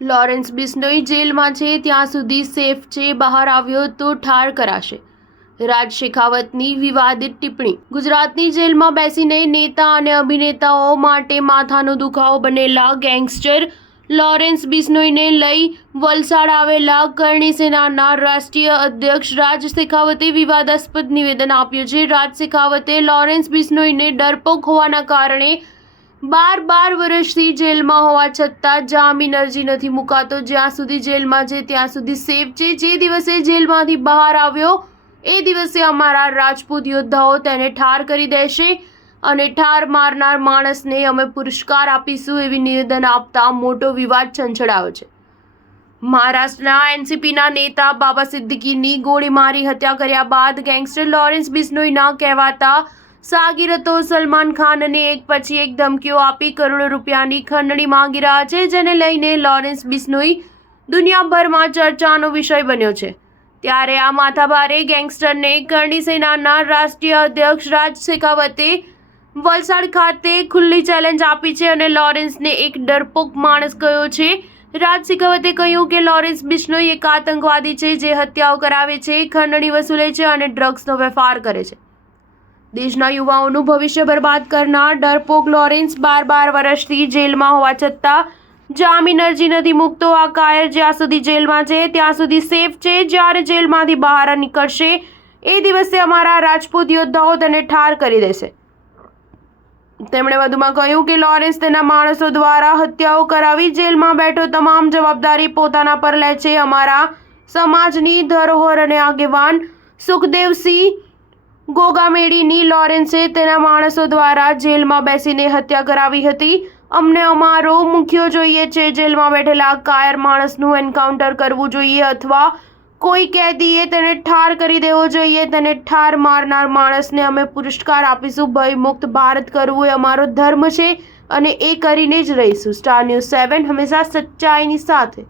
Lawrence Bishnoi જેલમાં છે ત્યાં સુધી સેફ છે, બહાર આવ્યો તો ઠાર કરાશે. રાજ શેખાવતની વિવાદિત ટિપ્પણી. ગુજરાતની જેલમાં બેસીને નેતા અને અભિનેતાઓ માટે માથાનો દુખાવો બનેલા ગેંગસ્ટર લોરેન્સ બિશ્નોઈને લઈ વલસાડ આવેલા કરણી સેનાના રાષ્ટ્રીય અધ્યક્ષ રાજ શેખાવતે વિવાદાસ્પદ નિવેદન આપ્યું છે. રાજ શેખાવતે લોરેન્સ બિશ્નોઈને ડરપોક હોવાના કારણે 12 વર્ષથી જેલમાં હોવા છતાં જામીન અરજી નથી મુકાતો. જ્યાં સુધી જેલમાં છે ત્યાં સુધી સેફ છે. જે દિવસે જેલમાંથી બહાર આવ્યો એ દિવસે અમારા રાજપૂત યોદ્ધાઓ તેને ઠાર કરી દેશે અને ઠાર મારનાર માણસને અમે પુરસ્કાર આપીશું, એવી નિવેદન આપતા મોટો વિવાદ છંછેડાયો છે. મહારાષ્ટ્રના એનસીપીના નેતા બાબા સિદ્દીકીની ગોળી મારી હત્યા કર્યા બાદ ગેંગસ્ટર લોરેન્સ બિશ્નોઈના કહેવાતા સાગીરતો સલમાન ખાનને એક પછી એક ધમકીઓ આપી કરોડો રૂપિયાની ખંડણી માંગી રહ્યા છે, જેને લઈને લોરેન્સ બિશ્નોઈ દુનિયાભરમાં ચર્ચાનો વિષય બન્યો છે. ત્યારે આ માથાભારે ગેંગસ્ટરને કરણી સેનાના રાષ્ટ્રીય અધ્યક્ષ રાજ શેખાવતે વલસાડ ખાતે ખુલ્લી ચેલેન્જ આપી છે અને લોરેન્સને એક ડરપોક માણસ કહ્યો છે. રાજ શેખાવતે કહ્યું કે લોરેન્સ બિશ્નોઈ એક આતંકવાદી છે જે હત્યાઓ કરાવે છે, ખંડણી વસૂલે છે અને ડ્રગ્સનો વેપાર કરે છે. દેશના યુવાઓનું ભવિષ્ય બરબાદ કરનાર ડરપોક લોરેન્સ 12 વર્ષથી જેલમાં હોવા છતાં જામીન અરજી નથી મૂકતો. આ કાયર જ્યાં સુધી જેલમાં છે ત્યાં સુધી સેફ છે. જ્યારે જેલમાંથી બહાર નીકળશે એ દિવસે અમારા રાજપૂત યોદ્ધાઓ તેને ઠાર કરી દેશે. તેમણે વધુમાં કહ્યું કે લોરેન્સ તેના માણસો દ્વારા હત્યાઓ કરાવી જેલમાં બેઠો તમામ જવાબદારી પોતાના પર લે છે. અમારા સમાજની ધરોહર અને આગેવાન સુખદેવસિંહ ગોગામેડીની લોરેન્સે તેના માણસો દ્વારા જેલમાં બેસીને હત્યા કરાવી હતી. અમને અમારો મુખ્ય જોઈએ છે. જેલમાં બેઠેલા કાયર માણસનું એન્કાઉન્ટર કરવું જોઈએ અથવા કોઈ કેદીએ તેને ઠાર કરી દેવો જોઈએ. તેને ઠાર મારનાર માણસને અમે પુરસ્કાર આપીશું. ભયમુક્ત ભારત કરવું એ અમારો ધર્મ છે અને એ કરીને જ રહીશું. સ્ટાર ન્યૂઝ 7 હંમેશા સચ્ચાઈની સાથે.